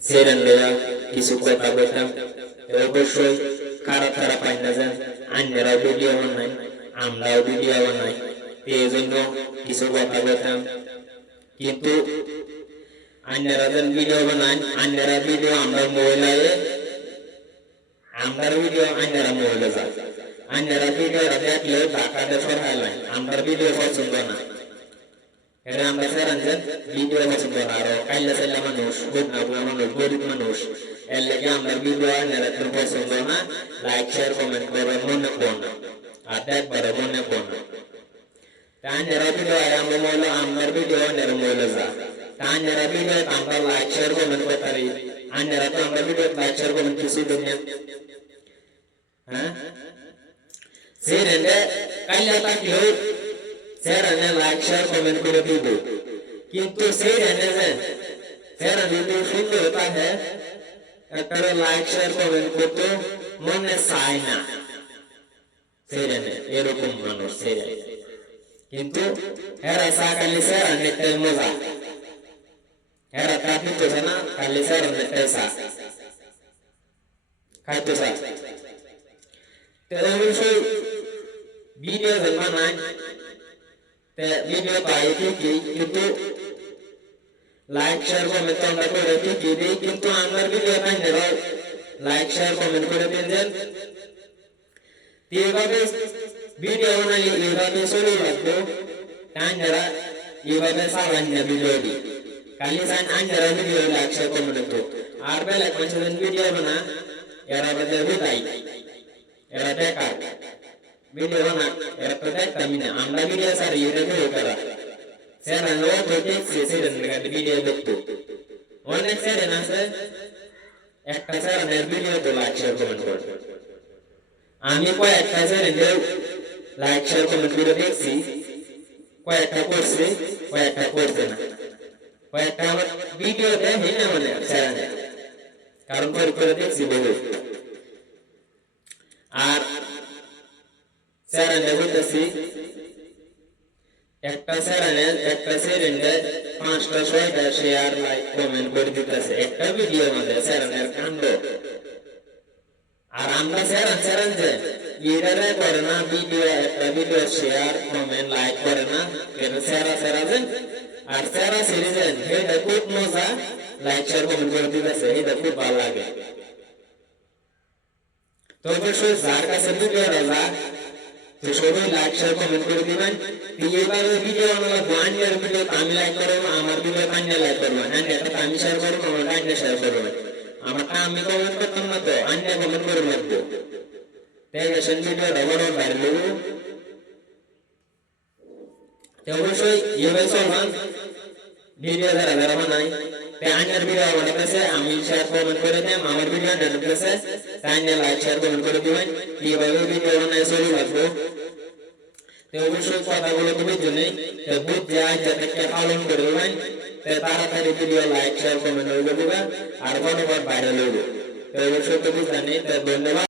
Serene লয়া কিছু কথা বলতাম অবশ্যই খারাপ খারাপ পাই না যান আন্যরাও ভিডিও বানাই আমরাও ভিডিও বানাই এই জন্য কিছু কথা বলতাম কিন্তু আন্যরা যেন ভিডিও বানাই আন্যরা ভিডিও আমরা মোবাইলে আমরা ভিডিও আন্যরা মোবাইলে যায় আন্যরা ভিডিও দেখলে টাকাতে সরাইলাই আমরা ভিডিও পছন্দ না এরা আমরা সেরাঞ্জন ভিডিও পছন্দ না আর কাইলা চাইলা মানুষ বদনা মানুষ গরিব মানুষ এর লাগে আমরা ভিডিও আন্যরা পছন্দ না লাইক শেয়ার কমেন্ট করে মনে কোন আর দেখবারে মনে কোন আন্যরা ভিডিও আমরা মোবাইলে আমার ভিডিও আন্যরা মোবাইলে যায় আন্যরা ভিডিও আমরা লাইক শেয়ার কমেন্ট করতে পারি আন্যরা তো আমরা ভিডিও লাইক শেয়ার কমেন্ট কিছু দেন হ্যাঁ সেরেন্ডে কাইলা থাকলেও সেরেন্ডে লাইক শেয়ার কমেন্ট করে দিব কিন্তু সেরেন্ডে যদি সুন্দর থাকে একটা লাইক শেয়ার কমেন্ট করতে মনে চায় না সেরেন্ডে এরকম মানুষ সেরেন্ডে কিন্তু এরা চা খালি সেরেন্ডে মজা এরা তা দিতেছে না খালি সেরেন্ডে চা খাইতেছে অবশ্যই ভিডিও বানাই ভিডিও পাই ঠিকই কিন্তু লাইক শেয়ার কমেন্ট আমরা করে ঠিকই দিই কিন্তু আমার ভিডিও পাই না লাইক শেয়ার কমেন্ট করে দিন এইভাবে ভিডিও বানাই এইভাবে চলে রাখবো আন্যরা এইভাবে চালান না ভিডিও দিই খালি চান আন্যরা ভিডিও লাইক শেয়ার কমেন্ট করতো আর বেলা মানুষের ভিডিও বানা এরা বাদে বিদায় এরা বেকার ভিডিও বানা এরা তো দেখতামই না আমরা ভিডিও সারি এটা ভিডিও করা সেরা ও তো দেখছি সেরেন ভিডিও দেখতো অনেক সেরেন আছে একটা সেরেনের ভিডিও তো লাইক শেয়ার কমেন্ট করে আমি কয়েকটা সেরেনের লাইক শেয়ার কমেন্ট করে দেখছি কয়েকটা করছে কয়েকটা করছে না কয়েকটা আমার ভিডিও দেখি না মানে সেরেনের কারণ করে দেখছি বহু আর সেরেন্ডে বলতেছি একটা সেরেন্ডে 5টা 6টা শেয়ার লাইক কমেন্ট করে দিতেছে একটা ভিডিও মধ্যে সেরেন্ডের কাণ্ড আর আমরা সেরেন্ডে এরারে করে না ভিডিও একটা ভিডিও শেয়ার কমেন্ট লাইক করে না এর সেরা দেন আর সেরা সিরিজেন এটা খুব মজা লাইক শেয়ার কমেন্ট করে দিতেছে এটা খুব ভালো লাগে তো অবশ্যই যার কাছে ভিডিও রাজা তো সবাই লাইক শেয়ার কমেন্ট করে দিবেন এইভাবে ভিডিও বানাবো আন্যের ভিডিও আমি লাইক করবো আমার ভিডিও আন্য লাইক করবো এটা আমি শেয়ার করবো আমার আন্য শেয়ার করবো আমারটা আমি কমেন্ট করতাম না তো আন্য কমেন্ট করে রাখবো টেলিভিশন ভিডিও বড় ভাইরাল হবো তো অবশ্যই এইভাবে চলবেন ভিডিও যারা বানাই আন্যের ভিডিও আমার কাছে আমি শেয়ার কমেন্ট করে দিই আমার ভিডিও আন্যের কাছে আন্য লাইক শেয়ার কমেন্ট করে দিবেন এইভাবে ভিডিও বানাই চলে রাখবো তো অবশ্যই কথাগুলো খুবই জন্যই বুঝতে যাতে পালন করে দেবেন তাড়াতাড়ি ভিডিও লাইক শেয়ার কমেন্ট হয়ে যাবে আর বড় ভাইরাল হইবে তো অবশ্যই তো বুঝতে নেই ধন্যবাদ।